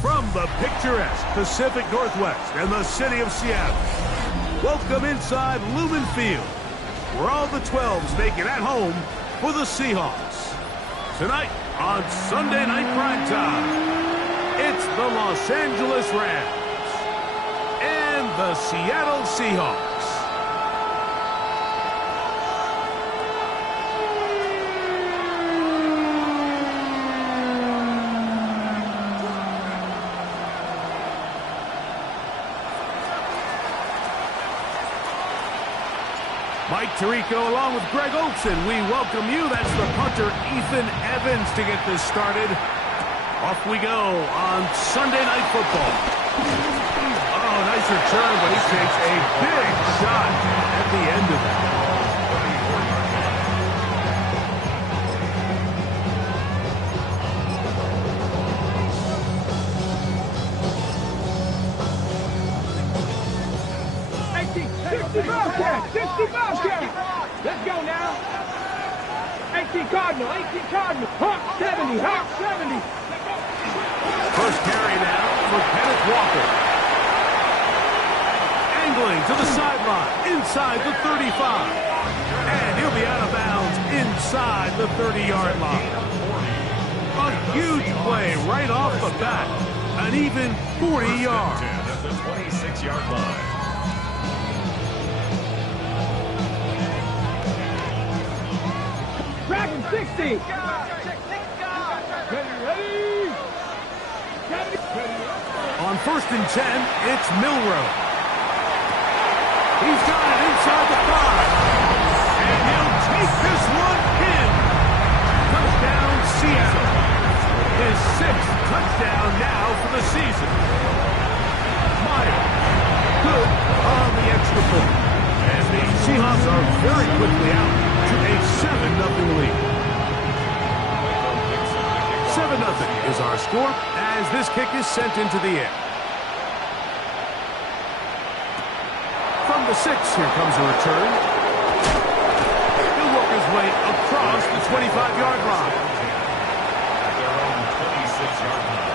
From the picturesque Pacific Northwest and the city of Seattle, welcome inside Lumen Field, where all the 12s make it at home for the Seahawks. Tonight on Sunday Night Primetime, it's the Los Angeles Rams and the Seattle Seahawks. Mike Tirico along with Greg Olson, we welcome you. That's the punter, Ethan Evans, to get this started. Off we go on Sunday Night Football. Oh, nice return, but he takes a big shot at the end of that. Let's go now. 18 Cardinal, Hawk 70, Hawk 70. First carry now for Kenneth Walker. Angling to the sideline, inside the 35. And he'll be out of bounds inside the 30-yard line. A huge play right off the bat. An even 40 yards. At the 26-yard line. Dragon 60. Ready. On 1st and 10, it's Milroe. He's got it inside the 5. And he'll take this one in. Touchdown, Seattle. His 6th touchdown now for the season. Meyer, good on the extra point. And the Seahawks are very quickly out to a 7-0 lead. 7-0 is our score as this kick is sent into the air. From the 6, here comes a return. He'll work his way across the 25-yard line. At their own 26-yard line.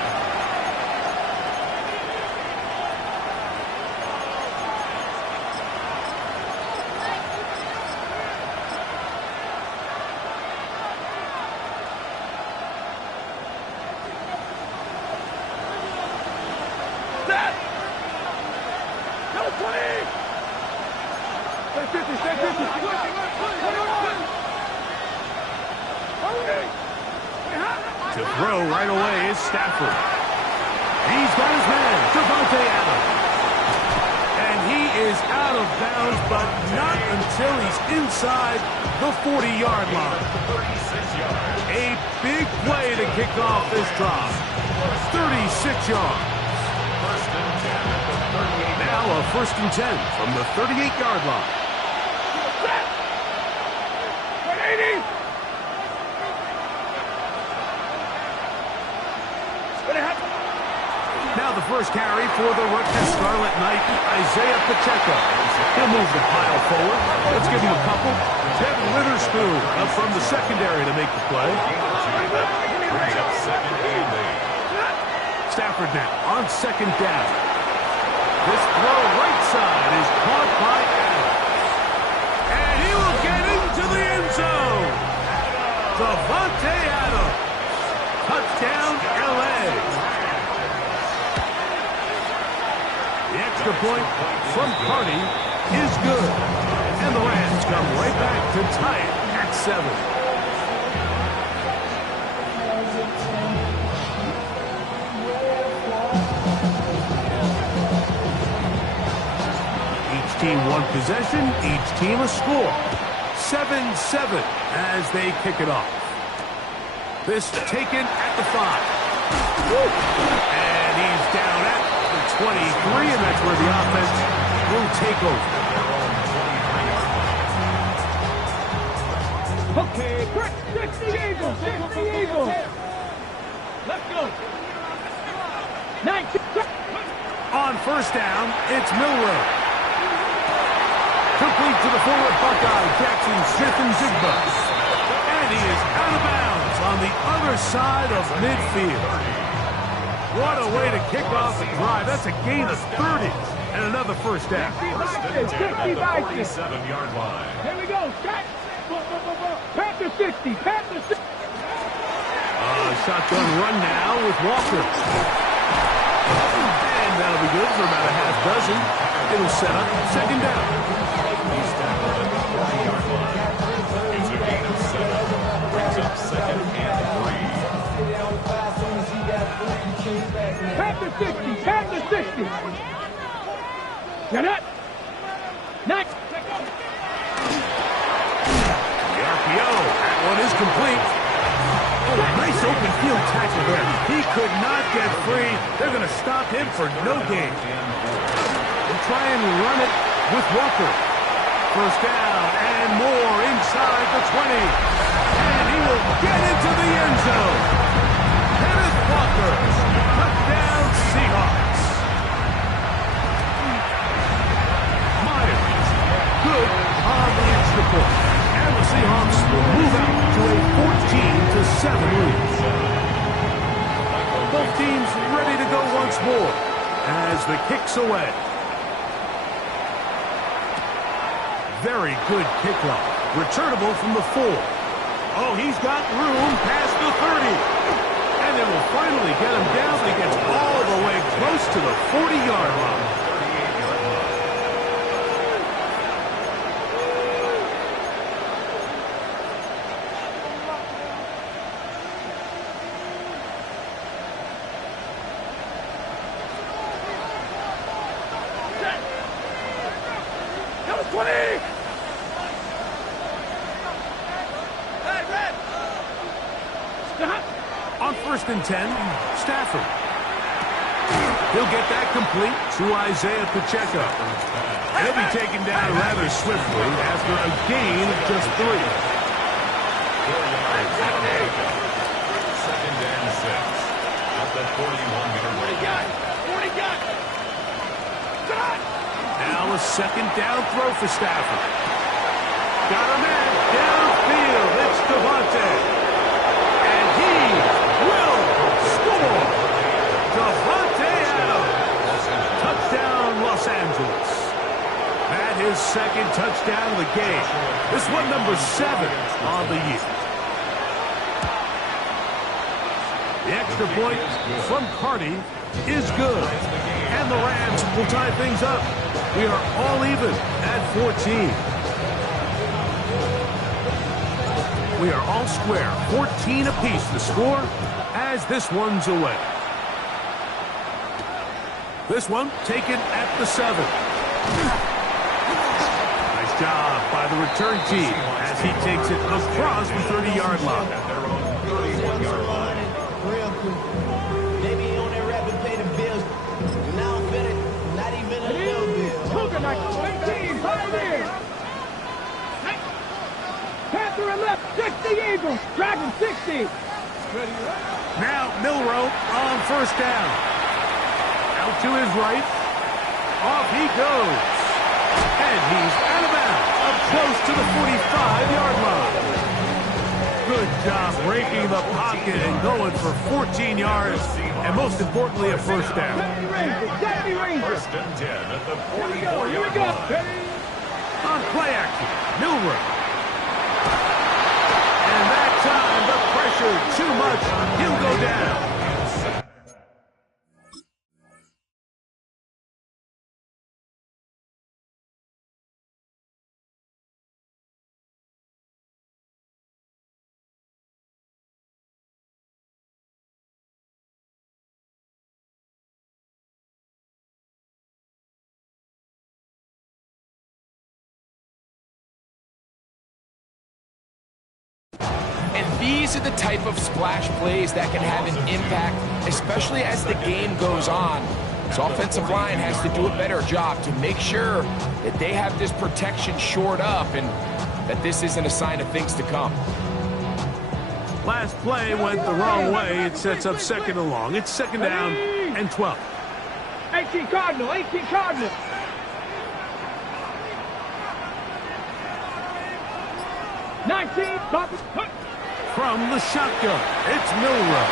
To throw right away is Stafford. He's got his man, Davante Adams. And he is out of bounds, but not until he's inside the 40-yard line. 36 yards. A big play to kick off this drive. 36 yards. First and 10 at the 38. Now a 1st and 10 from the 38-yard line. Now the first carry for the Rutgers Scarlet Knight, Isaiah Pacheco. He'll move the pile forward. Let's give him a couple. Devin Witherspoon up from the secondary to make the play. Stafford now on 2nd down. This throw right side is caught by Adams. And he will get into the end zone. Davante Adams. Touchdown, L.A. The extra point from Carney is good. And the Rams come right back to tie it at 7. team one possession, each team a score. 7-7 as they kick it off. This taken at the 5. And he's down at the 23, and that's where the offense will take over. Okay, quick, 60 Eagles, 60 Eagles. Let's go. 19. On first down, it's Milroe. Complete to the forward Buckeye, Jackson Smith-Njigba. And he is out of bounds on the other side of midfield. What a way to kick off the drive. That's a gain of 30 and another first down. 60 Vikings. 7-yard line. Here we go, Scott. Panther 60, Panther 60. Shotgun run now with Walker. And that'll be good for about a half dozen. It'll set up second down. He's tackled at the 40-yard line. It's a gain of 7. Brings up second and 3. Panther 60, Panther 60. Get up. Next. The RPO. That one is complete. Oh, nice open field tackle there. He could not get free. They're going to stop him for no gain. They'll try and run it with Walker. First down and more inside the 20. And he will get into the end zone. Kenneth Walker. Touchdown Seahawks. Myers. Good on the extra point. And the Seahawks will move out to a 14-7 lead. Both teams ready to go once more as the kick's away. Very good kickoff. Returnable from the 4. Oh, he's got room past the 30. And they will finally get him down. He gets all the way close to the 40-yard line. On first and 10, Stafford. He'll get that complete to Isaiah Pacheco. He'll be taken down rather swiftly after a gain of just 3. Second and 6. At the 41-yard line. Now a second down throw for Stafford. Got a man downfield. It's Devontae. And he will score. Devontae Adams. Touchdown, Los Angeles. That is second touchdown of the game. This one number 7 on the year. The extra point from Carty is good. And the Rams will tie things up. We are all even at 14. We are all square. 14 apiece the score as this one's away. This one taken at the 7. Nice job by the return team as he takes it across the 30-yard line. At their own 31-yard line. Real quick. They be on their rapid pay the bills. Now I'm feeling not even a little bit. Coconut, 18, Pioneer. Panther and left, 60 Eagles. Dragon 60. Now Milroe on first down. Out to his right. Off he goes. And he's out of bounds. Up close to the 45-yard line. Good job breaking the pocket and going for 14 yards. And most importantly, a first down. Deputy Ranger. First and 10 at the Here we go, here we 44-yard go. line. On play action, Milroe. And that time, the pressure too much. He'll go down. these are the type of splash plays that can have an impact, especially as the game goes on. This offensive line has to do a better job to make sure that they have this protection shored up and that this isn't a sign of things to come. Last play went the wrong way. It sets up second and long. It's second down and 12. 18 Cardinal, 18 Cardinal. From the shotgun, it's Milroe.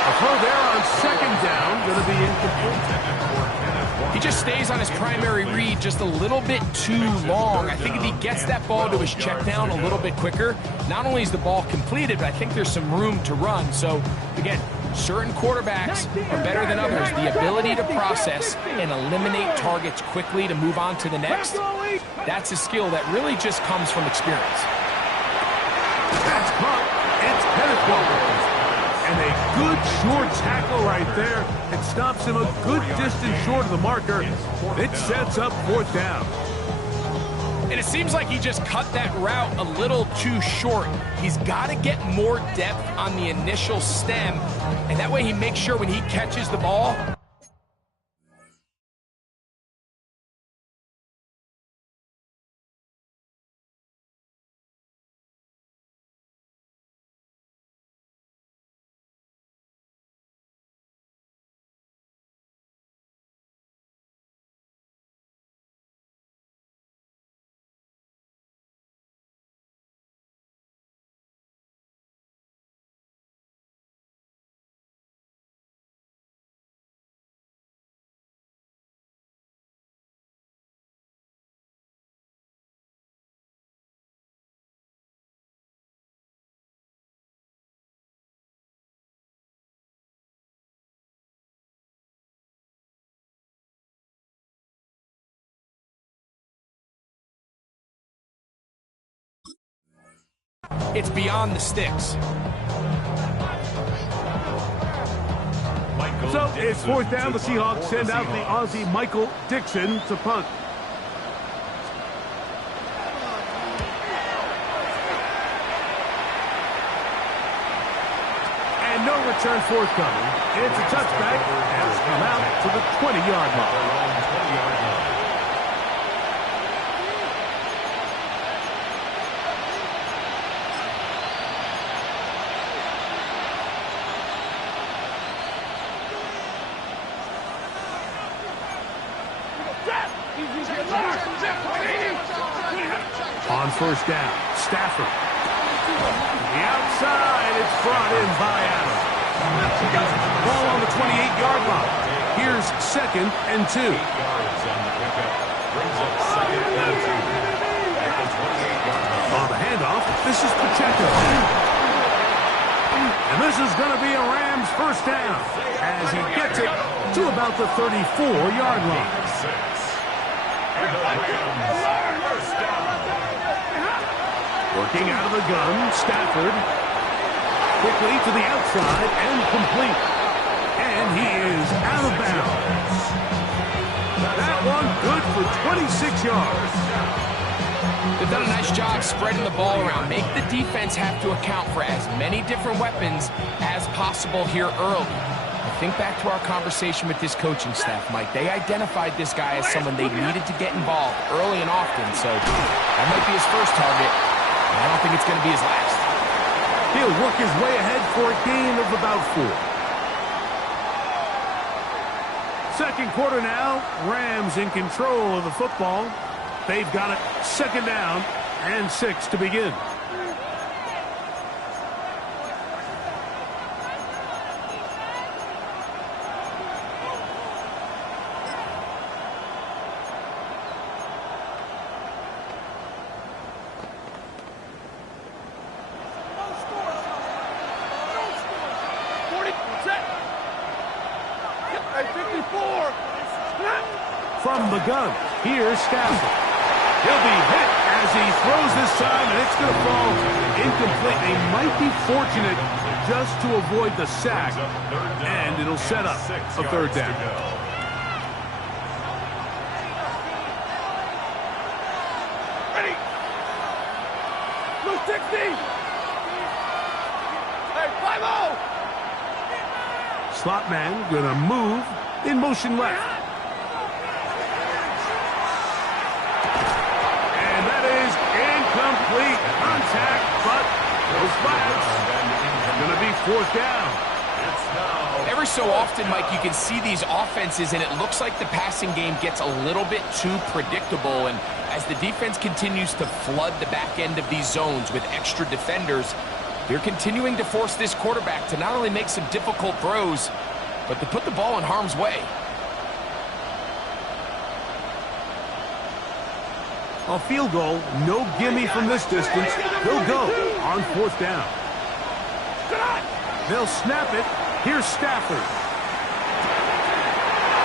A throw there on second down, going to be incomplete. He just stays on his primary read just a little bit too long. I think if he gets that ball to his check down a little bit quicker, not only is the ball completed, but I think there's some room to run. So, again, certain quarterbacks are better than others. The ability to process and eliminate targets quickly to move on to the next, that's a skill that really just comes from experience. That's caught. It's Kenneth Walker. And a good short tackle right there. It stops him a good distance short of the marker. It sets up fourth down. And it seems like he just cut that route a little too short. He's got to get more depth on the initial stem, and that way he makes sure when he catches the ball, it's beyond the sticks. So it's fourth down. The Seahawks send out the Aussie Michael Dixon to punt. And no return forthcoming. It's a touchback and it's come out to the 20-yard line. On first down, Stafford. The outside, it's brought in by Adams. Ball on the 28-yard line. Here's second and 2. On the handoff, this is Pacheco. And this is going to be a Rams first down as he gets it to about the 34-yard line. Working out of the gun, Stafford. Quickly to the outside and complete. And he is out of bounds. That one good for 26 yards. They've done a nice job spreading the ball around. Make the defense have to account for as many different weapons as possible here early. Think back to our conversation with this coaching staff, Mike. They identified this guy as someone they needed to get involved early and often, so that might be his first target. I don't think it's going to be his last. He'll work his way ahead for a gain of about 4. Second quarter now, Rams in control of the football. They've got it second down and 6 to begin. From the gun, here's Stafford. He'll be hit as he throws this time, and it's going to fall incomplete. They might be fortunate just to avoid the sack, and it'll set up a third down. Ready. Blue 60. Slot man gonna move in motion left. And that is incomplete contact, but those flags gonna be fourth down. Every so often, Mike, you can see these offenses, and it looks like the passing game gets a little bit too predictable. And as the defense continues to flood the back end of these zones with extra defenders, they're continuing to force this quarterback to not only make some difficult throws, but to put the ball in harm's way. A field goal, no gimme from this distance. They'll go on fourth down. They'll snap it. Here's Stafford.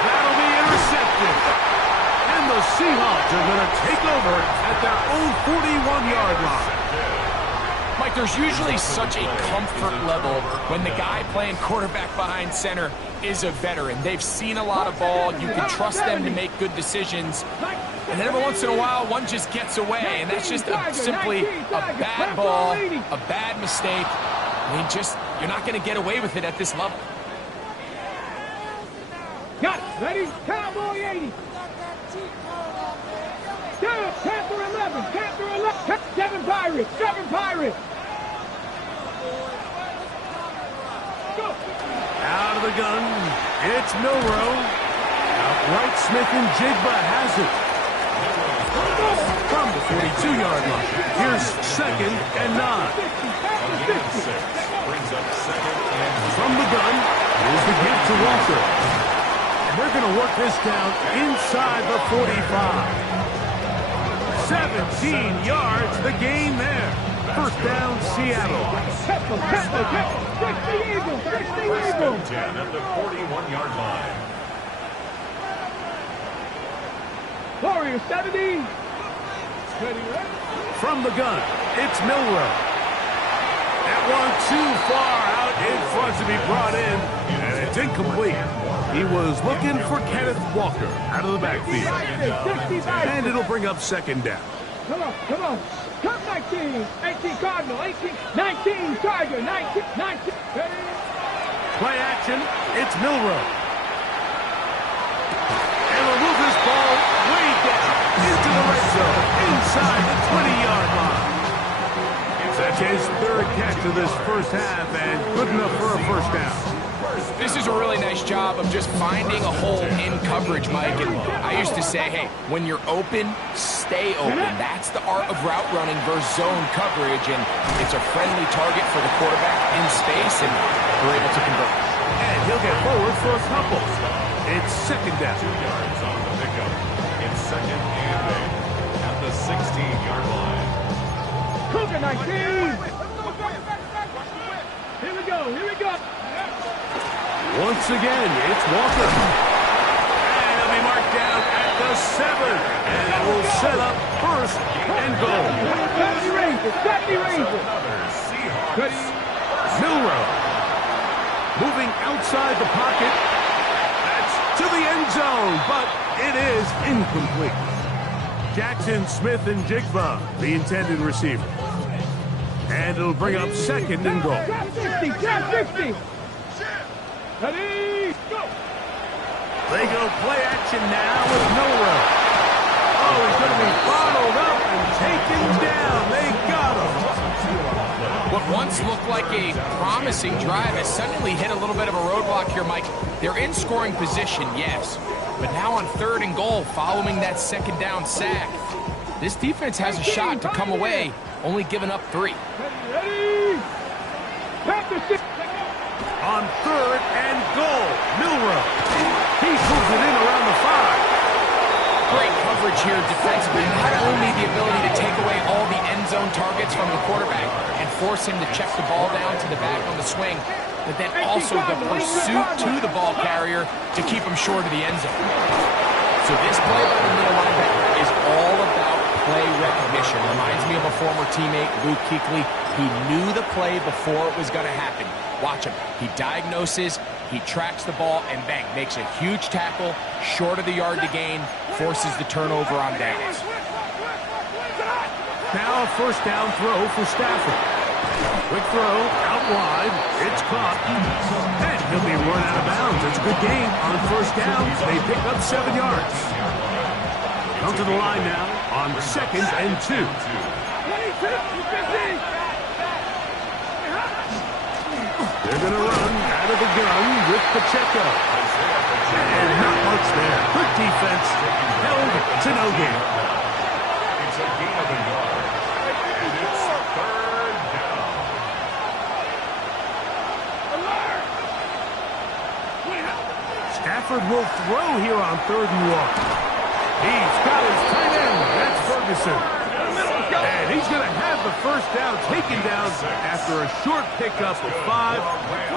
That'll be intercepted. And the Seahawks are going to take over at their own 41-yard line. Mike, there's usually such a comfort level when the guy playing quarterback behind center is a veteran. They've seen a lot of ball. You can trust them to make good decisions. And then every once in a while, one just gets away, and that's just simply a bad ball, a bad mistake. I mean, you're not going to get away with it at this level. Got it. Ready? Cowboy 80. Panther 11. Panther 11. Seven Pirates. Seven Pirates. Go. Out of the gun. It's Milrow. Outright Smith and Jigba has it. From the 42-yard line. Here's 2nd and 9. From the gun, here's the give to Walker. And they're going to work this down inside the 45. 17 yards, the gain there. First down, Seattle. Pepper, Pepper, Pepper. 60 Eagles, 60 Eagles. 10 at the 41-yard line. Warriors 70. From the gun, it's Milrow. That one too far out in front to be brought in, and it's incomplete. He was looking for Kenneth Walker out of the backfield. And it'll bring up 2nd down. Come on, come on. Come 19, 18 Cardinal, 18, 19 Tiger, 19, 19. Play action, it's Milrow. And will move this ball way down into the red zone, inside the 20-yard line. That's his 3rd catch of this first half, and good enough for a first down. This is a really nice job of just finding a hole in coverage, Mike. And I used to say, hey, when you're open, stay open. That's the art of route running versus zone coverage, and it's a friendly target for the quarterback in space, and we're able to convert. And he'll get forward for a couple. It's 2nd down. 2 yards on the pickup. It's 2nd and 8 at the 16-yard line. Cougar 19. Here we go, here we go. Once again, it's Walker. And he'll be marked down at the 7. And it will set up 1st and goal. 70 Rangers, 70 Rangers. Milrow moving outside the pocket. That's to the end zone, but it is incomplete. Jackson, Smith, and Jigba, the intended receiver. And it'll bring up 2nd and goal. Trap 60, trap 60. Ready, go. They go play action now with Milrow. Oh, he's going to be bottled up and taken down. They got him. What once looked like a promising drive has suddenly hit a little bit of a roadblock here, Mike. They're in scoring position, yes. But now on 3rd and goal, following that 2nd down sack, this defense has a shot to come away, only giving up 3. Ready, Panther 6. On 3rd and goal, Milrow. He moves it in around the 5. Great coverage here defensively. Not only the ability to take away all the end zone targets from the quarterback and force him to check the ball down to the back on the swing, but then also the pursuit to the ball carrier to keep him short of the end zone. So this play by the middle linebacker is all about play recognition. Reminds me of a former teammate, Luke Kuechly. He knew the play before it was going to happen. Watch him. He diagnoses, he tracks the ball, and bang, makes a huge tackle, short of the yard to gain, forces the turnover on downs. Now a 1st down throw for Stafford. Quick throw, out wide. It's caught. And he'll be run out of bounds. It's a good game on first down. They pick up 7 yards. Come to the line now on 2nd and 2. 22, 50. They're going to run out of the gun with Pacheco. And not much there. Good defense. Held to no gain. It's a gain of a yard. And it's 3rd down. Stafford will throw here on 3rd and 1. He's got his tight end. That's Ferguson. And he's going to have the first down taken down after a short pickup of 5,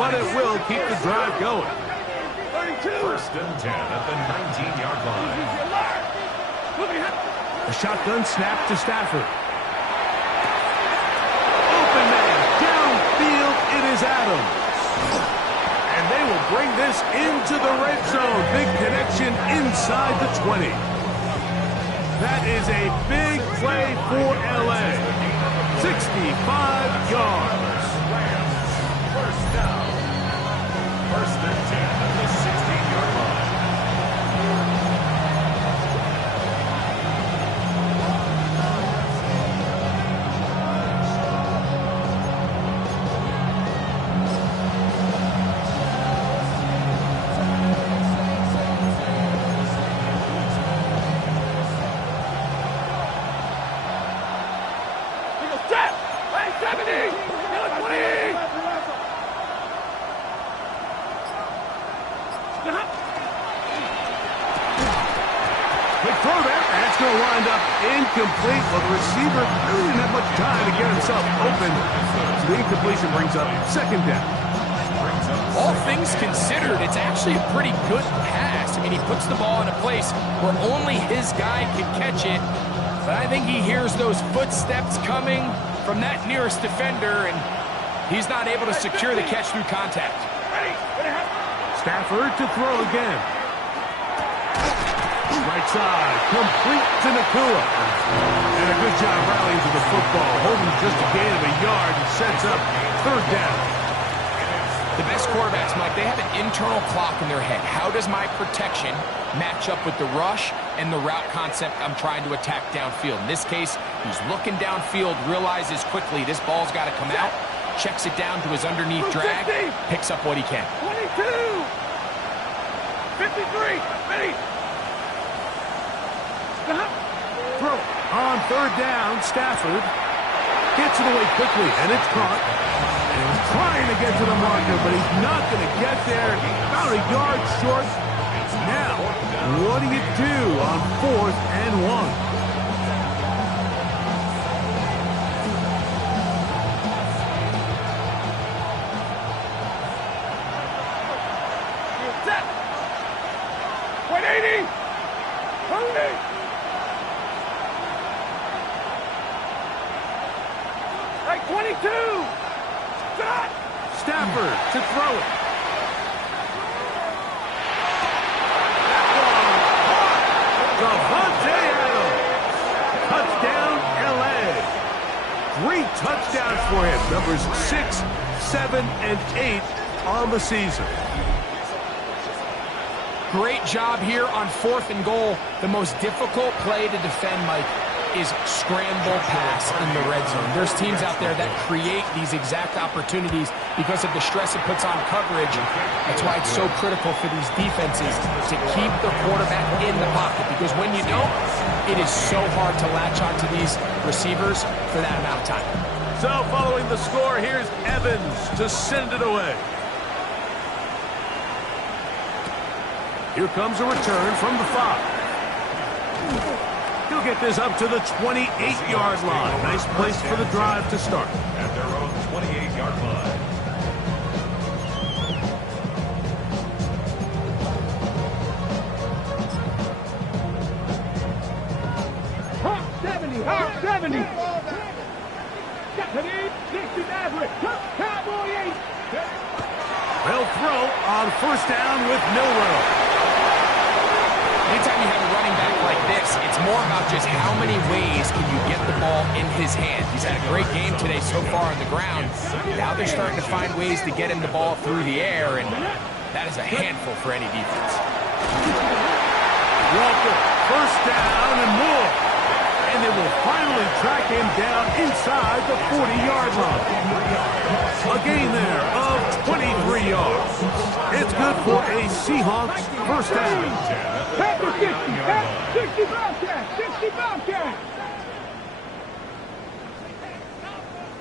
but it will keep the drive going. 1st and 10 at the 19-yard line. A shotgun snap to Stafford. Open man, downfield, it is Adams. And they will bring this into the red zone. Big connection inside the 20. That is a big play for LA. 65 yards. First down. 1st and 10 at the 16-yard line. Incomplete. Well, the receiver really didn't have much time to get himself open. So the incompletion brings up 2nd down. All things considered, it's actually a pretty good pass. I mean, he puts the ball in a place where only his guy can catch it. But I think he hears those footsteps coming from that nearest defender, and he's not able to secure the catch through contact. Stafford to throw again. Right side, complete to Nakua. And a good job rallying to the football, holding just a gain of a yard and sets up 3rd down. The best quarterbacks, Mike, they have an internal clock in their head. How does my protection match up with the rush and the route concept I'm trying to attack downfield? In this case, he's looking downfield, realizes quickly this ball's got to come out, checks it down to his underneath drag, picks up what he can. 22, 53, ready. Throw on 3rd down. Stafford gets it away quickly, and it's caught. And he's trying to get to the marker, but he's not going to get there. About a yard short. Now, what do you do on 4th and 1? Set. 180. 180. Like 22. Stop. Stafford to throw it. Davante Adams. Touchdown, L.A. 3 touchdowns for him. Numbers 6, 7, and 8 on the season. Great job here on 4th and goal. The most difficult play to defend, Mike, is scramble pass in the red zone. There's teams out there that create these exact opportunities because of the stress it puts on coverage. That's why it's so critical for these defenses to keep the quarterback in the pocket, because when you don't, it is so hard to latch onto these receivers for that amount of time. So following the score, here's Evans to send it away. Here comes a return from the 5. He'll get this up to the 28-yard line. Nice place for the drive to start. At their own 28-yard line. 70. 70. Stephanie, 60 Maverick. Cowboy 8. They'll throw on 1st down with Milroe. Anytime you have a running back like this, it's more about just how many ways can you get the ball in his hand. He's had a great game today so far on the ground. Now they're starting to find ways to get him the ball through the air, and that is a handful for any defense. Walker, first down and more. And they will finally track him down inside the 40-yard line. A gain there of 23 yards. It's good for a Seahawks first down. Packers 60, 60 Bobcats, 60 Bobcats.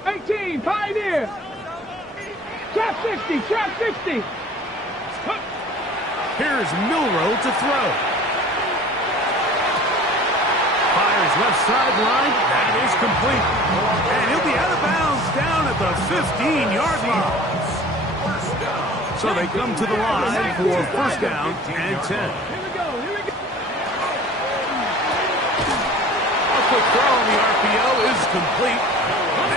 18, Pioneer. Trap 60, trap 60. Here's Milroe to throw. Fires left sideline. That is complete. And he'll be out of bounds down at the 15-yard line. So they come to the line for first down and 10. Here we go, here we go. A quick throw on the RPO is complete.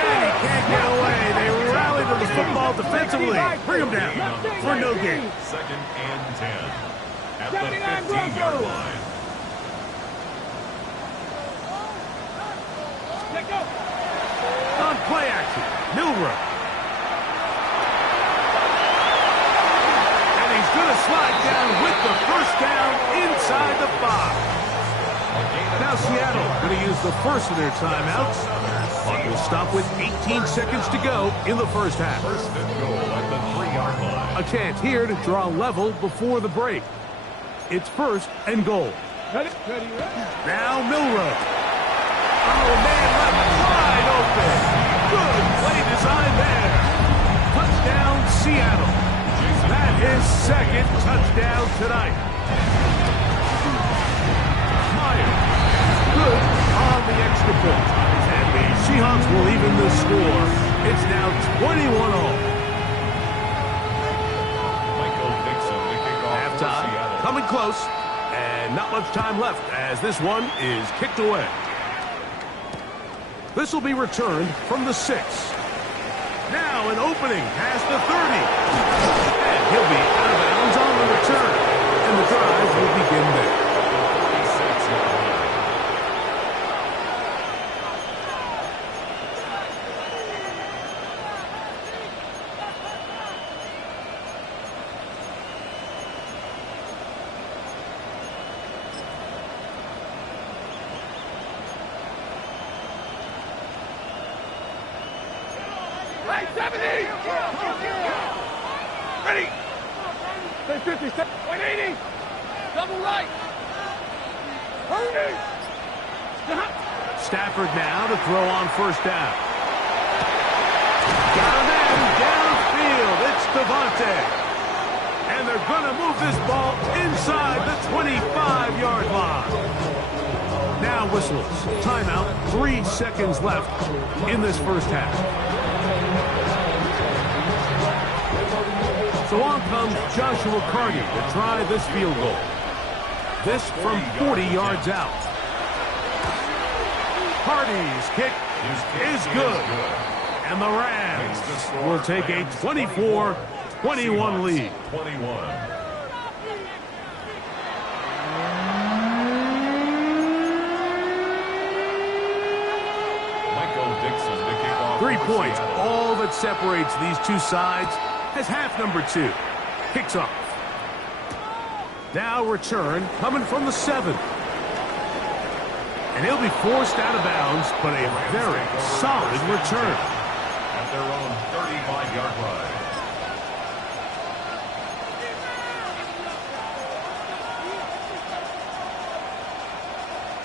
And he can't get away. They rally to the football defensively. Bring him down for no gain. Second and 10 at the 15-yard line. Let go. On play action, Milroe. And he's going to slide down with the first down inside the 5. Now Seattle going to use the first of their timeouts. Clock will stop with 18 seconds to go in the first half. First and goal at the 3-yard line. A chance here to draw level before the break. It's first and goal. Ready, ready. Now Milroe. Oh, man, left wide open. Good play design there. Touchdown, Seattle. That is second touchdown tonight. Meyer. Good on the extra point. And the Seahawks will even the score. It's now 21-all. Michael Dixon to kick off for Halftime Seattle. coming close. And not much time left as this one is kicked away. This will be returned from the 6. Now an opening past the 30. And he'll be out of bounds on the return. And the drive will begin there. 36-yard line. Right, 70. Ready. Stay 50, stay 180. Double right. Hurry. Stafford now to throw on first down. Got him in, downfield. It's Devontae. And they're going to move this ball inside the 25-yard line. Now whistles. Timeout. 3 seconds left in this first half. So on comes Joshua Carney to try this field goal. This from 40 yards out. Carney's kick is good. And the Rams will take a 24-21 lead. 21. Michael Dixon to kick off 3 for points, Seattle. all that separates these two sides, as half number 2 kicks off. Now return coming from the 7. And he'll be forced out of bounds, but a very solid return. At their own 35-yard line.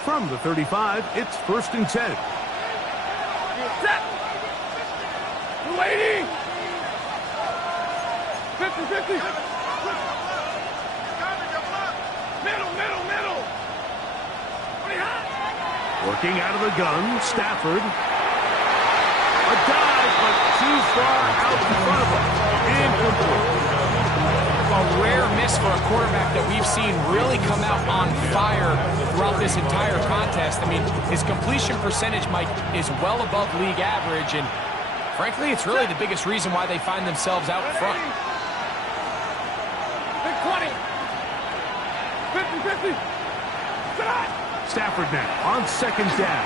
From the 35, it's first and 10. Set. 280. 50. Middle. Working out of the gun, Stafford. A dive, but too far out in front of him. Incomplete. A rare miss for a quarterback that we've seen really come out on fire throughout this entire contest. I mean, his completion percentage, Mike, is well above league average, and frankly, it's really the biggest reason why they find themselves out front. Big 20. 50. Set. Stafford now on second down.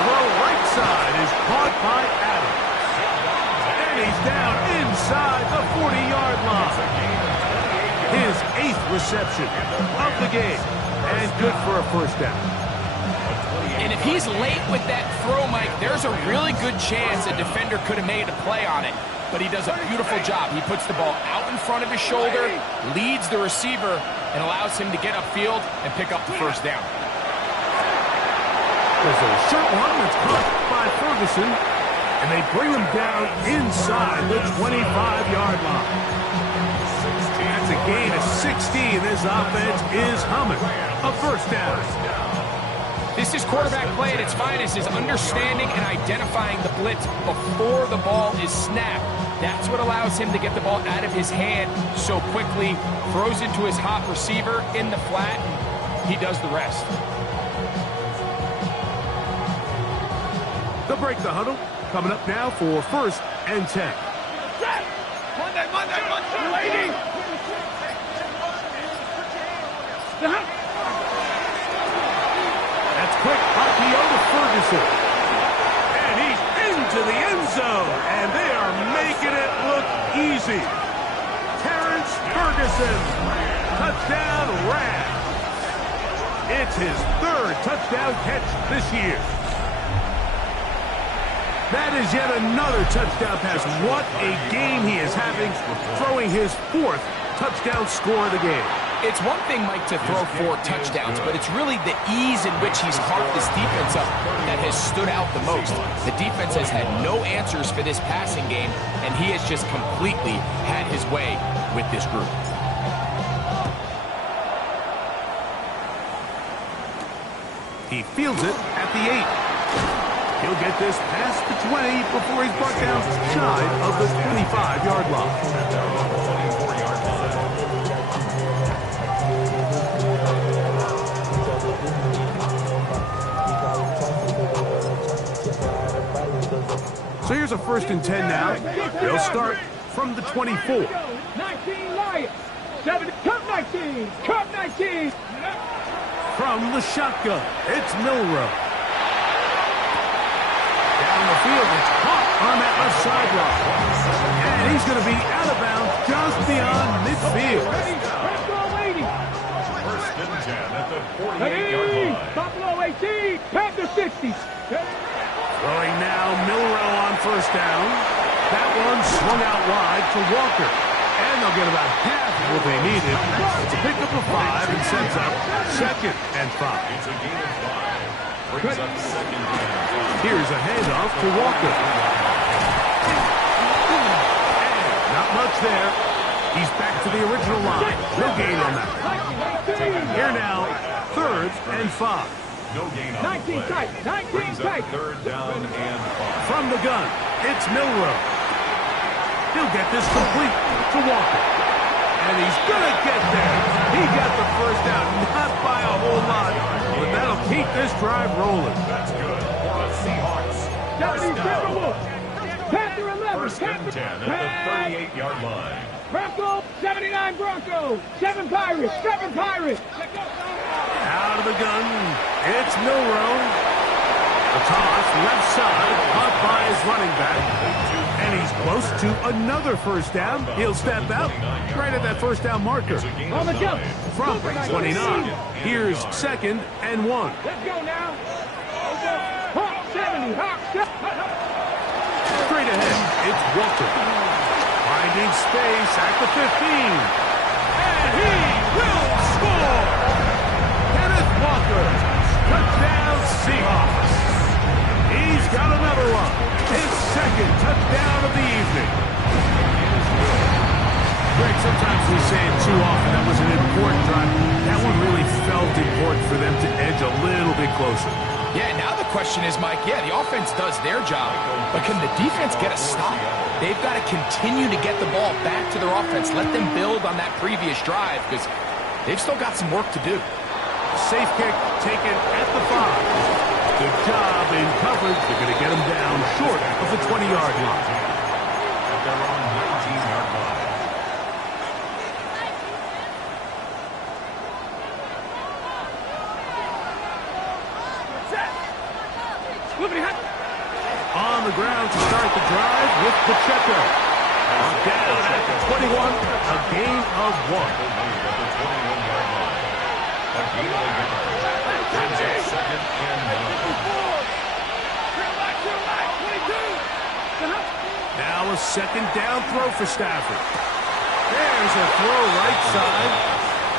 throw right side is caught by Adams. And he's down inside the 40-yard line. His 8th reception of the game. And good for a first down. And if he's late with that throw, Mike, there's a really good chance a defender could have made a play on it. But he does a beautiful job. He puts the ball out in front of his shoulder, leads the receiver, and allows him to get upfield and pick up the first down. There's a short one that's caught by Ferguson, and they bring him down inside the 25-yard line. That's a gain of 16. This offense is humming. A first down. This is quarterback play at its finest, is understanding and identifying the blitz before the ball is snapped. That's what allows him to get the ball out of his hand so quickly, throws it to his hot receiver in the flat, and he does the rest. They'll break the huddle. Coming up now for 1st and 10. Monday, lady! That's quick RPO to Ferguson. And he's into the end zone. And they are making it look easy. Terrence Ferguson. Touchdown Rams. It's his 3rd touchdown catch this year. That is yet another touchdown pass. What a game he is having, throwing his 4th touchdown score of the game. It's one thing, Mike, to throw 4 touchdowns, but it's really the ease in which he's carved this defense up that has stood out the most. The defense has had no answers for this passing game, and he has just completely had his way with this group. He fields it at the 8. He'll get this past the 20 before he's brought down shy of the 25-yard line. So here's a 1st and 10 now. They'll start from the 24. 19 Lions. 7, Cup 19. Cup 19. From the shotgun, it's Milroe. Down the field, it's caught on that left sideline. And he's going to be out of bounds just beyond midfield. First and 10 at the 48-yard line. Buffalo 18. Panther 60. Throwing now, Milroe on 1st down. That one swung out wide to Walker. And they'll get about half of what they needed. It's a pickup of 5 and sets up 2nd and 5. It's a gain of 5. Brings up 2nd and 5. Here's a handoff to Walker. And not much there. He's back to the original line. No gain on that. Here now, 3rd and 5. No gain on 19 the play. tight. 19 Brings up tight. 3rd down and 5. From the gun, it's Milroe. He'll get this complete to Walker. And he's going to get there. He got the first down, not by a whole lot, but that'll keep this drive rolling. That's good for the Seahawks. First down. Panther 11. First and 10 at the 38-yard line. Bronco 79 Bronco. 7 Pirates. 7 Pirates. Out of the gun, it's Milroe. The toss, left side, caught by his running back. And he's close to another first down. He'll step out right at that first down marker. On the jump. From 29, here's 2nd and 1. Let's go now. Hawk 70. Hawk 70. Straight ahead, it's Walker. Finding space at the 15. And he will score! Kenneth Walker, touchdown Seahawks. He's got another one. His 2nd touchdown of the evening. Greg, sometimes we say it too often. That was an important drive. That one really felt important for them to edge a little bit closer. Yeah, now the question is, Mike, the offense does their job, but can the defense get a stop? They've got to continue to get the ball back to their offense. Let them build on that previous drive because they've still got some work to do. Safe kick taken at the 5. Good job in coverage. They're going to get him down short of the 20-yard line. At their own 19-yard line. On the ground to start the drive with Pacheco. Down at the 21, a gain of 1. A gain of 1. Brings up 2nd and 9. Now a 2nd down throw for Stafford. There's a throw right side.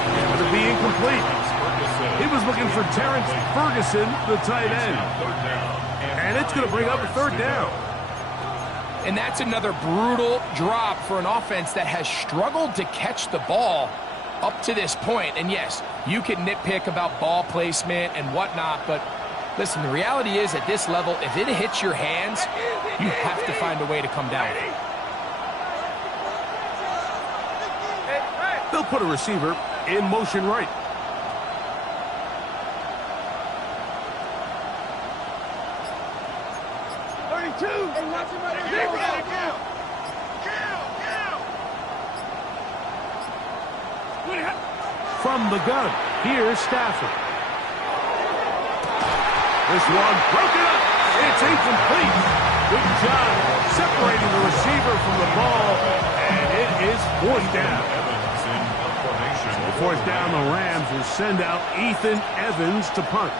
It's going to be incomplete. He was looking for Terrence Ferguson, the tight end. And it's going to bring up a 3rd down. And that's another brutal drop for an offense that has struggled to catch the ball up to this point. And yes, you can nitpick about ball placement and whatnot, but listen, the reality is at this level, if it hits your hands, you have to find a way to come down with it. They'll put a receiver in motion right. From the gun, here's Stafford. This one broken up. It's incomplete. Good job separating the receiver from the ball, and it is 4th down. So 4th down, the Rams will send out Ethan Evans to punt.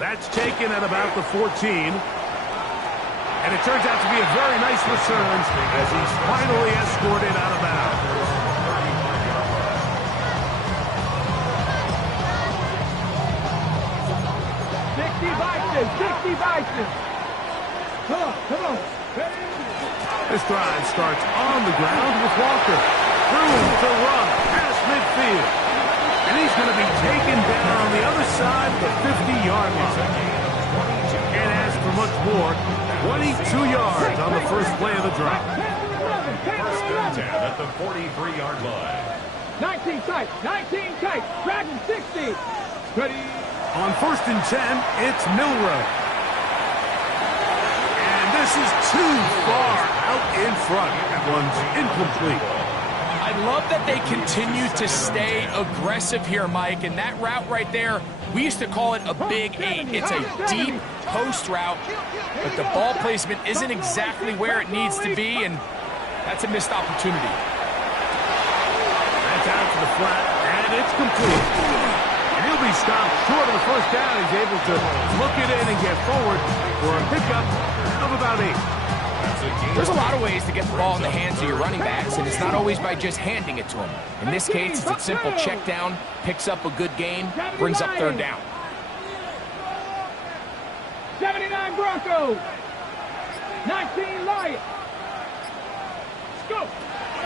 That's taken at about the 14. And it turns out to be a very nice return as he's finally escorted out of bounds. 60 Bison. Come on. This drive starts on the ground with Walker. Room to run past midfield. And he's going to be taken down on the other side of the 50-yard line. Can't ask for much more. 22 yards on the first play of the drive. 1st and 10 at the 43-yard line. 19 tight. Dragon 60. Ready. On 1st and 10, it's Milroe. And this is too far out in front. That one's incomplete. I love that they continue to stay aggressive here, Mike, and that route right there, we used to call it a big 8. It's a deep post route, but the ball placement isn't exactly where it needs to be, and that's a missed opportunity. That's out to the flat, and it's complete. And he'll be stopped short of the 1st down. He's able to look it in and get forward for a pickup of about 8. There's a lot of ways to get the ball in the hands of your running backs, and it's not always by just handing it to them. In this case, it's a simple check down, picks up a good gain, brings up 3rd down. 79 Broncos. 19 Lions. Let's go.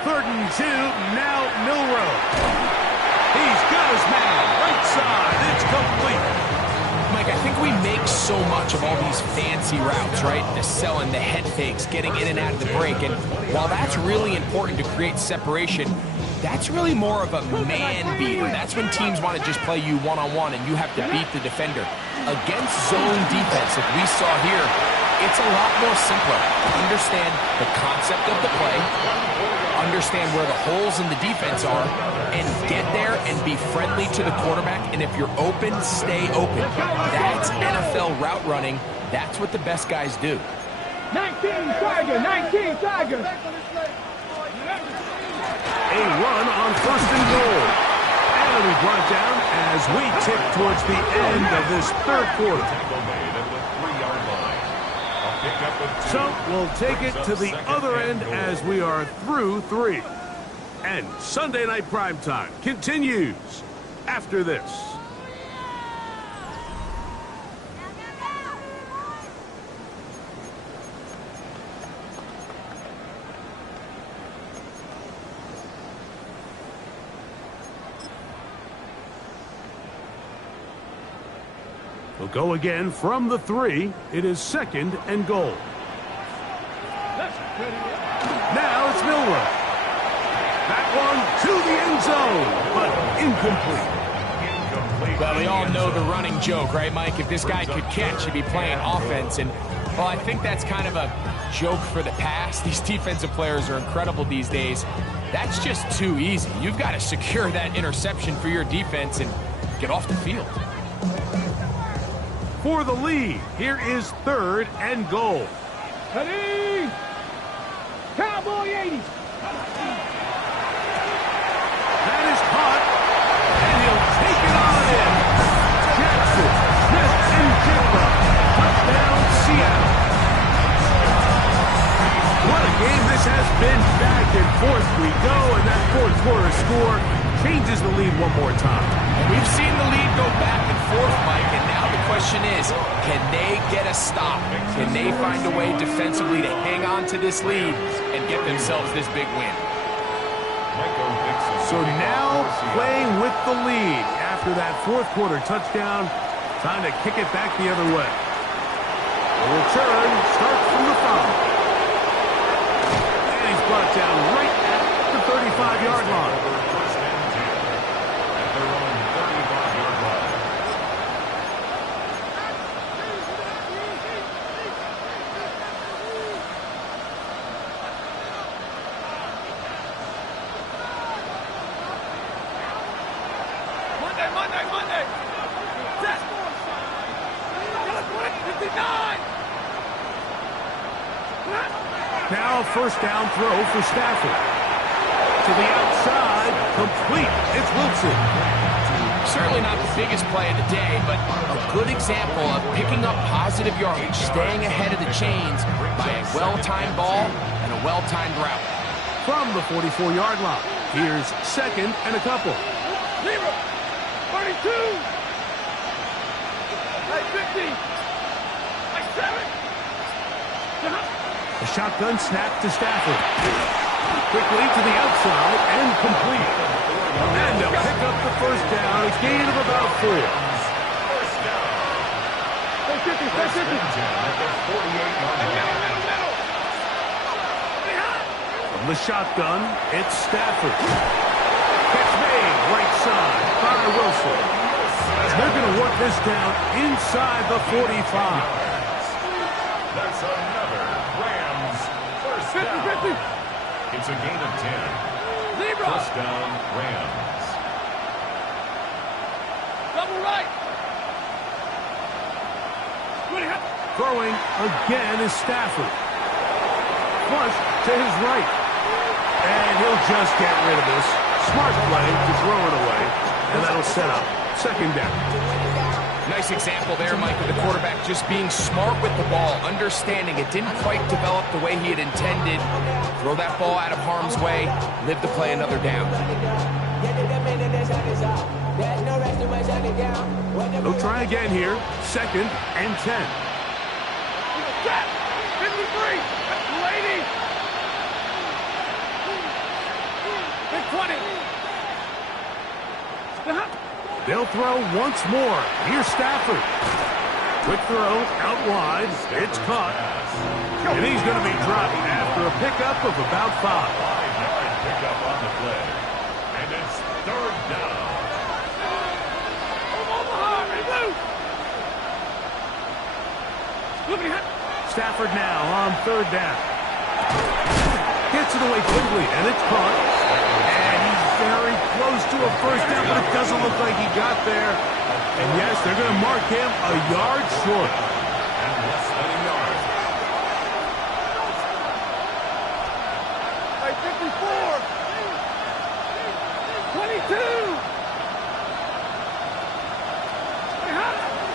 3rd and 2, now Milroe. He's got his man, right side, it's complete. Mike, I think we make so much of all these fancy routes, right? The selling, the head fakes, getting in and out of the break. And while that's really important to create separation, that's really more of a man beater. That's when teams want to just play you one-on-one and you have to beat the defender. Against zone defense, like we saw here, it's a lot more simpler. Understand the concept of the play, understand where the holes in the defense are, and get there and be friendly to the quarterback. And if you're open, stay open. That's NFL route running. That's what the best guys do. 19 Tiger. A run on 1st and goal. And it'll be brought down as we tick towards the end of this 3rd quarter. So we'll take it to the other end as we are through 3. And Sunday Night Primetime continues after this. We'll go again from the 3. It is 2nd and goal. Now it's Milroe. That one to the end zone, but incomplete. Well, we all know the running joke, right, Mike? If this guy could catch, he'd be playing offense. And, well, I think that's kind of a joke for the past. These defensive players are incredible these days. That's just too easy. You've got to secure that interception for your defense and get off the field. For the lead, here is 3rd and goal. Ready? Cowboy 80. That is caught, and he'll take it on in. Jackson, Smith, and Jigba. Touchdown, Seattle. What a game this has been. Back and forth we go, and that fourth quarter score changes the lead one more time. We've seen the lead go back and forth, Mike, and now the question is, can they get a stop? Can they find a way defensively to hang on to this lead and get themselves this big win? So now playing with the lead after that fourth quarter touchdown, time to kick it back the other way. The return starts from the 5. And he's brought down right at the 35-yard line. Monday. Set. 59. Now a first down throw for Stafford. To the outside, complete. It's Wilson. Certainly not the biggest play of the day, but a good example of picking up positive yardage, staying ahead of the chains by a well-timed ball and a well-timed route. From the 44-yard line, here's 2nd and a couple. 32. Like 50. Like 7. A shotgun snap to Stafford. Quickly to the outside and complete. And they'll pick up the first down. A gain of about 4. First down. 50. From the shotgun, it's Stafford. Catch made, right side by Wilson. They're going to work this down inside the 45. That's another Rams first down. 50. It's a gain of 10. Zebra. First down, Rams. Double right. Throwing again is Stafford. Flush to his right. And he'll just get rid of this. Smart play to throw it away. And that'll set up 2nd down. Nice example there, Mike, of the quarterback just being smart with the ball, understanding it didn't quite develop the way he had intended. Throw that ball out of harm's way, live to play another down. They'll try again here. 2nd and 10. 53. 280. 20. They'll throw once more. Here's Stafford. Quick throw out wide. It's caught. And he's going to be dropped after a pickup of about 5. 5-yard pickup on the play. And it's 3rd down. Stafford now on 3rd down. Gets it away quickly, and it's caught. And he's very close to a first down, but it doesn't look like he got there. And yes, they're going to mark him a yard short. And less than a yard. Like 54. 22.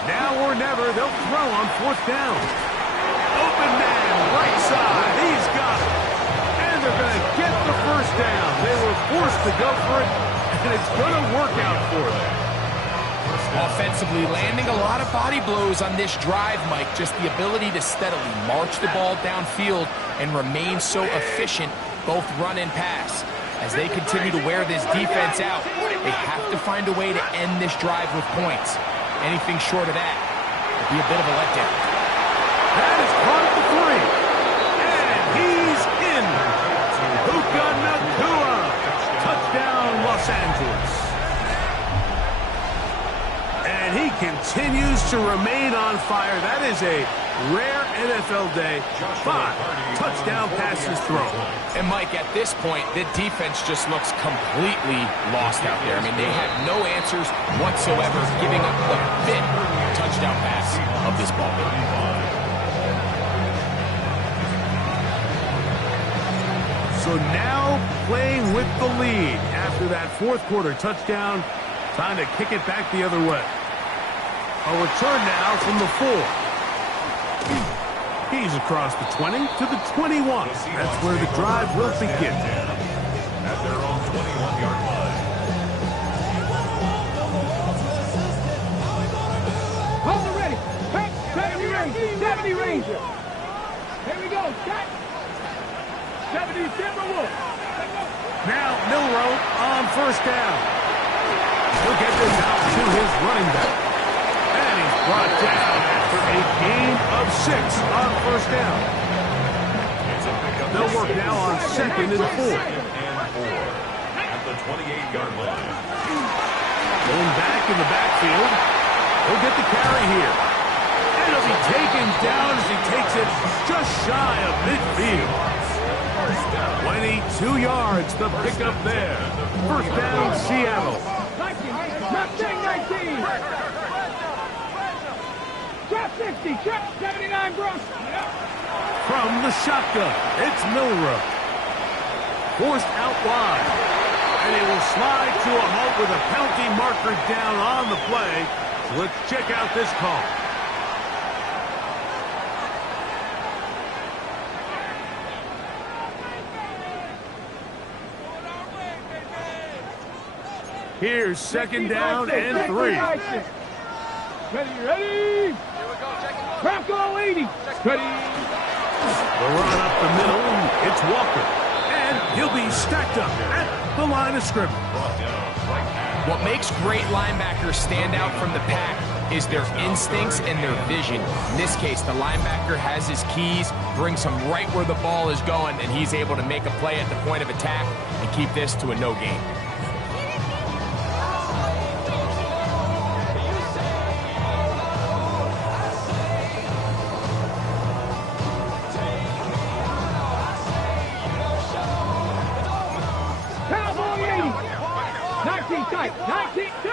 Now or never, they'll throw on 4th down. Open man, right side. He's got it. And they're going to get the first down. They were forced to go for it, and it's going to work out for them. Offensively, landing a lot of body blows on this drive, Mike. Just the ability to steadily march the ball downfield and remain so efficient, both run and pass. As they continue to wear this defense out, they have to find a way to end this drive with points. Anything short of that would be a bit of a letdown. That is caught at the 3. And he's in. Puka Nacua. Touchdown, Los Angeles. And he continues to remain on fire. That is a rare NFL day. 5 touchdown passes thrown. And Mike, at this point, the defense just looks completely lost out there. I mean, they have no answers whatsoever, giving up the 5th touchdown pass of this ball game. So now playing with the lead after that fourth quarter touchdown. Time to kick it back the other way. A return now from the 4. He's across the 20 to the 21. That's where the drive will begin. At their own 21-yard line. Hold it ready. 70 Ranger. 70 Ranger. Here we go. Shot. 70 Timberwolves. Now Milroe on first down. He'll get this out to his running back. And he's brought down after a gain of 6 on first down. They'll work now on 2nd and 4. At the 28-yard line. Going back in the backfield. He'll get the carry here. And he'll be taken down as he takes it just shy of midfield. 22 yards to pick up there. First down, Seattle. 19. Trap 60. Trap 79 Bronx. From the shotgun, it's Milroe. Forced out wide. And he will slide to a halt with a penalty marker down on the play. So let's check out this call. Here's 2nd down and 3. Ready. Bronco 80. Ready. The run up the middle, and it's Walker. And he'll be stacked up at the line of scrimmage. What makes great linebackers stand out from the pack is their instincts and their vision. In this case, the linebacker has his keys, brings him right where the ball is going, and he's able to make a play at the point of attack and keep this to a no gain. Cowboy 80. 19 tight. 19-2.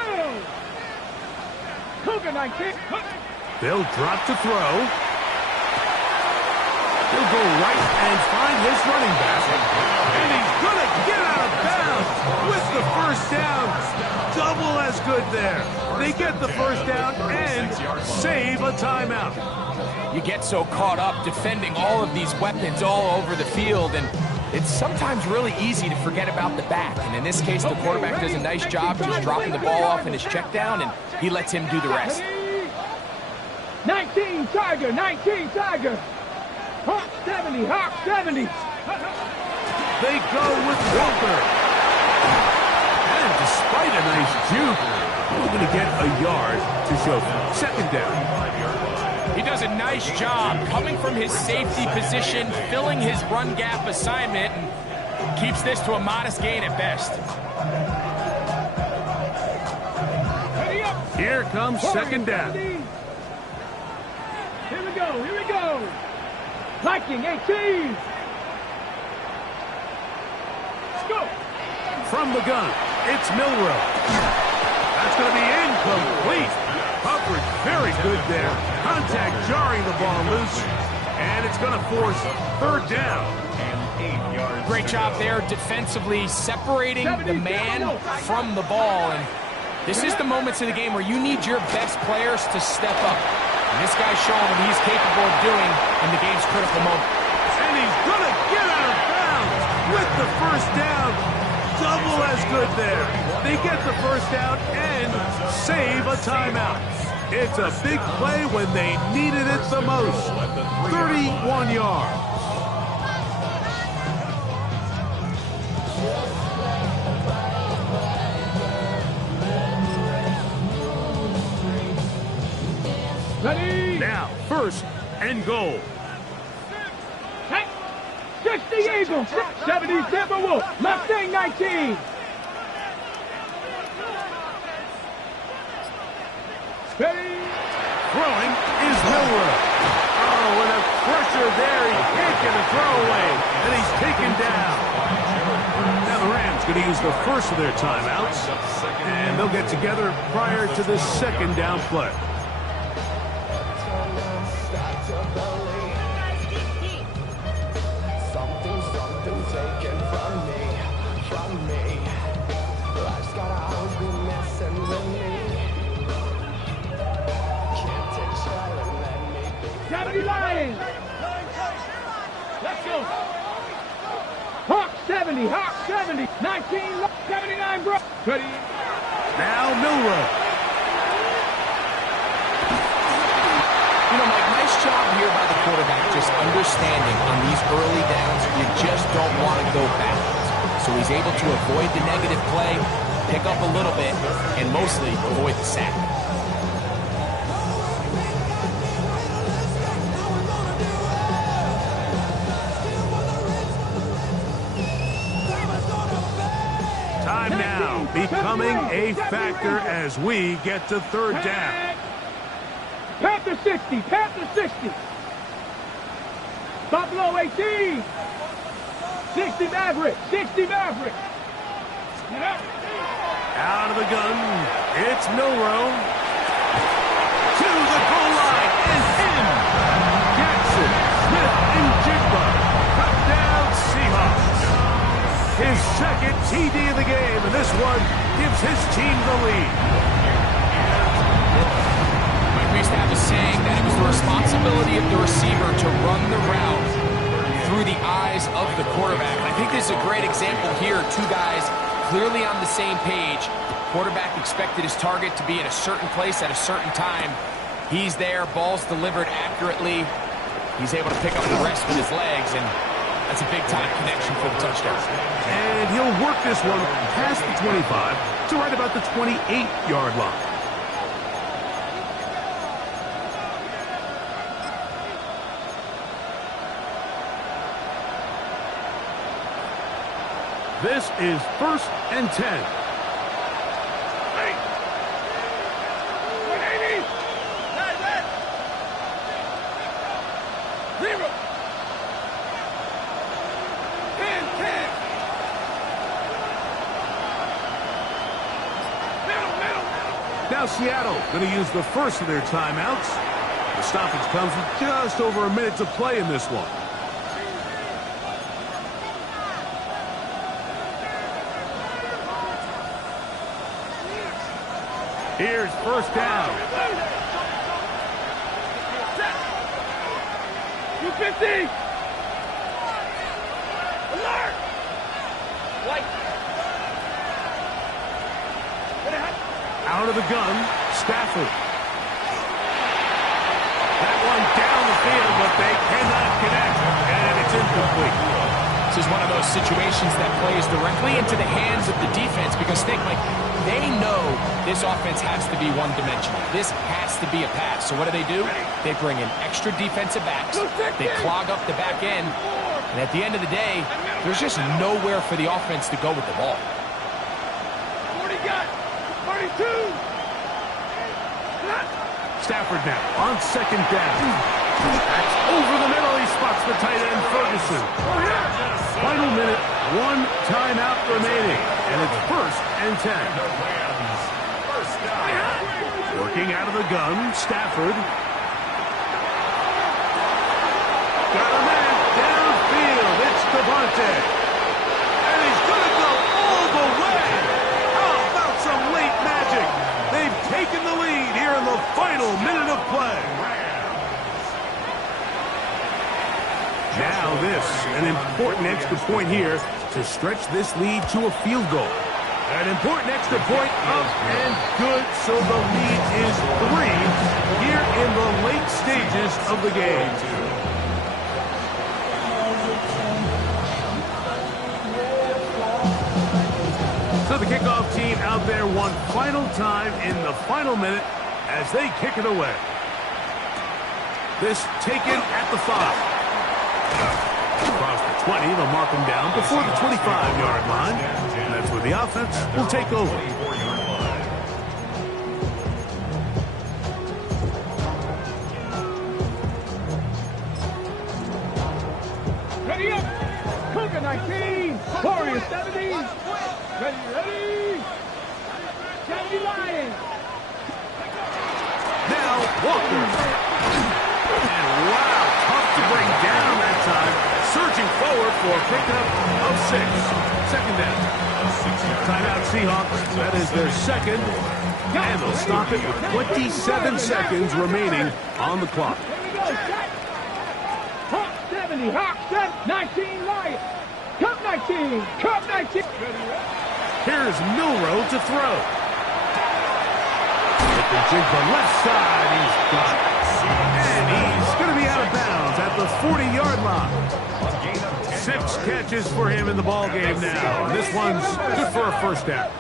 Cougar 19. They'll drop to throw. He'll go right and find his running back. And he's going to get out of bounds with the first down. Double as good there. They get the first down and save a timeout. You get so caught up defending all of these weapons all over the field, and it's sometimes really easy to forget about the back. And in this case, the quarterback does a nice job just dropping the ball off in his check down, and he lets him do the rest. 19 Tiger. 19 Tiger. Hawk 70. Hawk 70. They go with Walker. And despite a nice juke, he's going to get a yard to show for 2nd down. He does a nice job coming from his safety position, filling his run gap assignment, and keeps this to a modest gain at best. Here comes 2nd down. Here we go. Here we go. Viking 18. Let's go. From the gun, it's Milroe. That's going to be incomplete. Coverage very good there. Contact jarring the ball loose. And it's going to force 3rd down. And 8 yards. Great job there defensively, separating the man from the ball. And this is the moments of the game where you need your best players to step up. And this guy's showing what he's capable of doing in the game's critical moment. And he's going to get out of bounds with the first down. Double as good there. They get the first down and save a timeout. It's a big play when they needed it the most. 31 yards. Ready. Now, 1st and goal. Hey. 60 Eagles. 70 Timberwolves. Mustang 19. Ready? Throwing is Milroe. Oh, and a crusher there. He can't get a throwaway, and he's taken down. Now the Rams going to use the first of their timeouts, and they'll get together prior to the second down play. Something taken from me. Life's gotta always be messing with me. Can't take shot and let me be. 70 Lions. Let's go. Hawk 70, Hawk 70, 1979, bro. Ready? Now Milroe. You know, Mike, nice job here by the quarterback, just understanding on these early downs, you just don't want to go backwards. So he's able to avoid the negative play, pick up a little bit, and mostly avoid the sack. Time now becoming a factor as we get to third down. Panther 60, Panther 60. Buffalo 18. 60 Maverick, 60 Maverick. Out of the gun, it's Milroe. To the goal line and in. Jackson, Smith, and Jigba. Touchdown Seahawks. His second TD of the game, and this one gives his team the lead. We used to have a saying that it was the responsibility of the receiver to run the route through the eyes of the quarterback. And I think this is a great example here. Two guys clearly on the same page. Quarterback expected his target to be at a certain place at a certain time. He's there, ball's delivered accurately. He's able to pick up the rest with his legs, and that's a big-time connection for the touchdown. And he'll work this one past the 25 to right about the 28-yard line. This is 1st and 10. Hey. 180. 0. 10. Middle. Now Seattle going to use the first of their timeouts. The stoppage comes with just over a minute to play in this one. Here's first down. 250. Alert. White. Out of the gun, Stafford. That one down the field, but they cannot connect, and it's incomplete. This is one of those situations that plays directly into the hands of the defense because think, like, they know this offense has to be one-dimensional. This has to be a pass. So what do? They bring in extra defensive backs. They clog up the back end. And at the end of the day, there's just nowhere for the offense to go with the ball. 40 got 42. Stafford now on second down. That's over the middle. He spots the tight end, Ferguson. Final minute, one timeout remaining. And it's 1st and 10. Working out of the gun, Stafford. Got a man downfield. It's Devontae. And he's going to go all the way. How about some late magic? They've taken the lead here in the final minute of play. Now this, an important extra point here to stretch this lead to a field goal. An important extra point up and good, so the lead is 3 here in the late stages of the game. So the kickoff team out there one final time in the final minute as they kick it away. This taken at the 5. Across the 20, they'll mark them down before the 25-yard line. And that's where the offense will take over. 70 Lions. Now Walker. And wow, tough to bring down that time. Surging forward for a pickup of 6. Second down. Timeout Seahawks. That is their second. And they'll stop it with 27 seconds remaining on the clock. Here we go, set. Hawk 70, Hawk 19 Lions. Cup 19, Cup 19. Here's Milroe to throw. With the jig the left side, he's got it. And he's going to be out of bounds at the 40-yard line. 6 catches for him in the ball game now. And this one's good for a first down.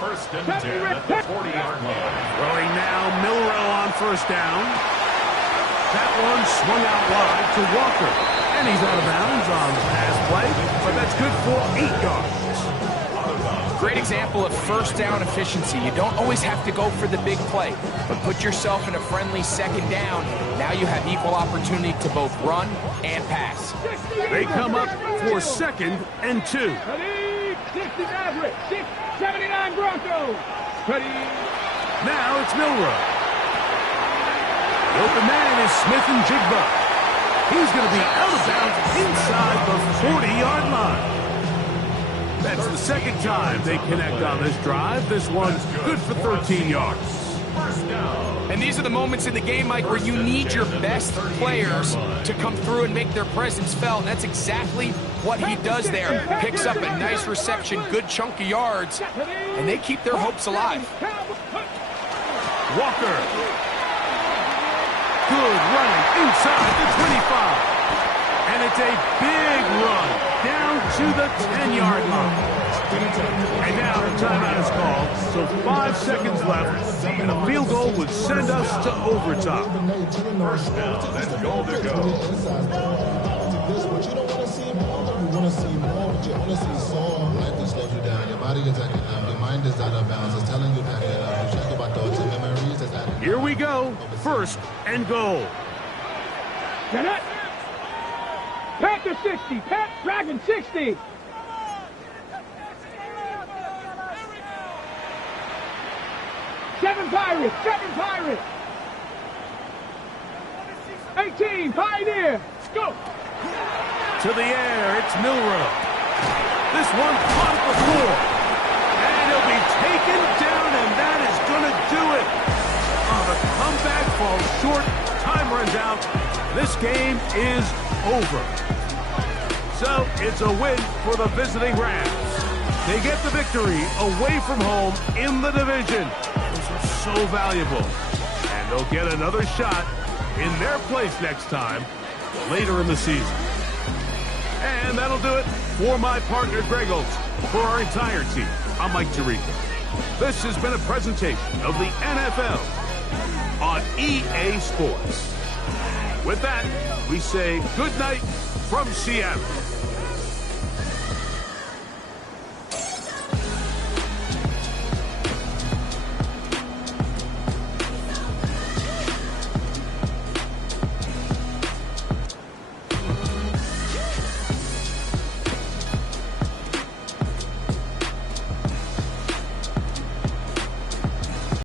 First and 10 at the 40-yard line. Throwing now, Milroe on first down. That one swung out wide to Walker. And he's out of bounds on the pass play, but that's good for 8 yards. Great example of first down efficiency. You don't always have to go for the big play, but put yourself in a friendly second down. Now you have equal opportunity to both run and pass. They come up for 2nd and 2. Ready, 60 Maverick, 79 Broncos. Ready. Now it's Milroe. The open man is Smith and Jigba. He's going to be out of bounds inside the 40-yard line. That's the second time they connect on this drive. This one's good for 13 yards. And these are the moments in the game, Mike, where you need your best players to come through and make their presence felt. And that's exactly what he does there. Picks up a nice reception, good chunk of yards, and they keep their hopes alive. Walker. Good running inside the 25. And it's a big run down to the 10-yard line. And now the timeout is called, so 5 seconds left, and a field goal would send us to overtime. First down and goal to go. Here we go, 1st and goal. Get it. Panther 60, Dragon 60. Seven Pirates, 18, Pioneer. Let's go. To the air, it's Milroe. This one caught before. And he'll be taken down, and that is going to do it. The comeback falls short. Time runs out. This game is over. So it's a win for the visiting Rams. They get the victory away from home in the division. Those are so valuable. And they'll get another shot in their place next time later in the season. And that'll do it for my partner Greg Olson. For our entire team, I'm Mike Tirico. This has been a presentation of the NFL on EA Sports. With that, we say good night from Seattle.